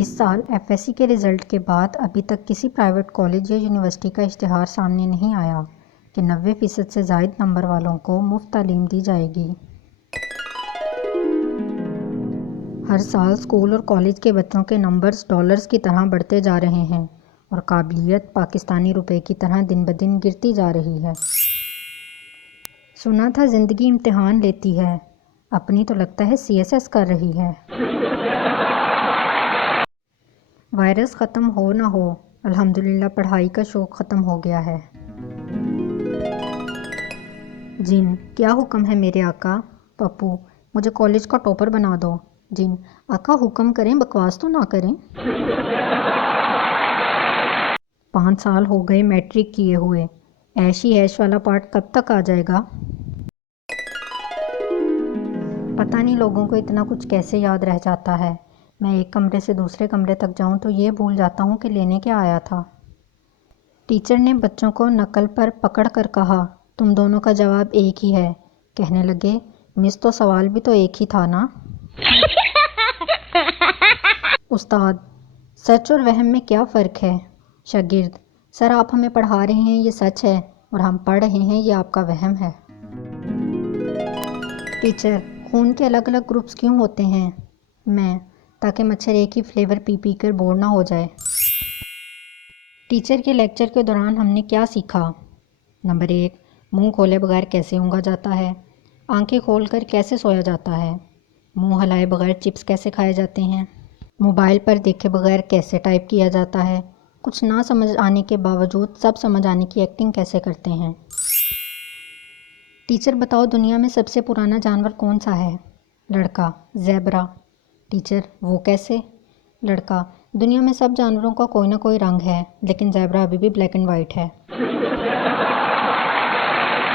اس سال F S C کے result کے بعد ابھی تک کسی پرائیویٹ کالج یا یونیورسٹی کا اشتہار سامنے نہیں آیا کہ 90% سے زائد نمبر والوں کو مفت تعلیم دی جائے گی۔ ہر سال اسکول اور کالج کے بچوں کے نمبرز ڈالرز کی طرح بڑھتے جا رہے ہیں اور قابلیت پاکستانی روپے کی طرح دن بدن گرتی جا رہی ہے۔ سنا تھا زندگی امتحان لیتی ہے، اپنی تو لگتا ہے CSS کر رہی ہے۔ وائرس ختم ہو نہ ہو، الحمدللہ پڑھائی کا شوق ختم ہو گیا ہے۔ جن: کیا حکم ہے میرے آقا؟ پپو: مجھے کالج کا ٹاپر بنا دو۔ جن: آقا حکم کریں، بکواس تو نہ کریں۔ 5 سال ہو گئے میٹرک کیے ہوئے، ایش ہی ایش والا پارٹ کب تک آ جائے گا؟ پتہ نہیں لوگوں کو اتنا کچھ کیسے یاد رہ جاتا ہے۔ میں ایک کمرے سے دوسرے کمرے تک جاؤں تو یہ بھول جاتا ہوں کہ لینے کیا آیا تھا۔ ٹیچر نے بچوں کو نقل پر پکڑ کر کہا، تم دونوں کا جواب ایک ہی ہے۔ کہنے لگے، مس تو سوال بھی تو ایک ہی تھا نا۔ استاد: سچ اور وہم میں کیا فرق ہے؟ شاگرد: سر آپ ہمیں پڑھا رہے ہیں یہ سچ ہے اور ہم پڑھ رہے ہیں یہ آپ کا وہم ہے۔ ٹیچر: خون کے الگ الگ گروپس کیوں ہوتے ہیں؟ میں: تاکہ مچھر ایک ہی فلیور پی پی کر بور نہ ہو جائے۔ ٹیچر کے لیکچر کے دوران ہم نے کیا سیکھا؟ نمبر 1: منہ کھولے بغیر کیسے اونگا جاتا ہے؟ آنکھیں کھول کر کیسے سویا جاتا ہے؟ منہ ہلائے بغیر چپس کیسے کھائے جاتے ہیں؟ موبائل پر دیکھے بغیر کیسے ٹائپ کیا جاتا ہے؟ کچھ نہ سمجھ آنے کے باوجود سب سمجھ آنے کی ایکٹنگ کیسے کرتے ہیں؟ ٹیچر بتاؤ دنیا میں سب سے پرانا جانور کون سا ہے؟ لڑکا: زیبرا۔ ٹیچر: وہ کیسے؟ لڑکا: دنیا میں سب جانوروں کا کوئی نہ کوئی رنگ ہے لیکن زیبرا ابھی بھی بلیک اینڈ وائٹ ہے۔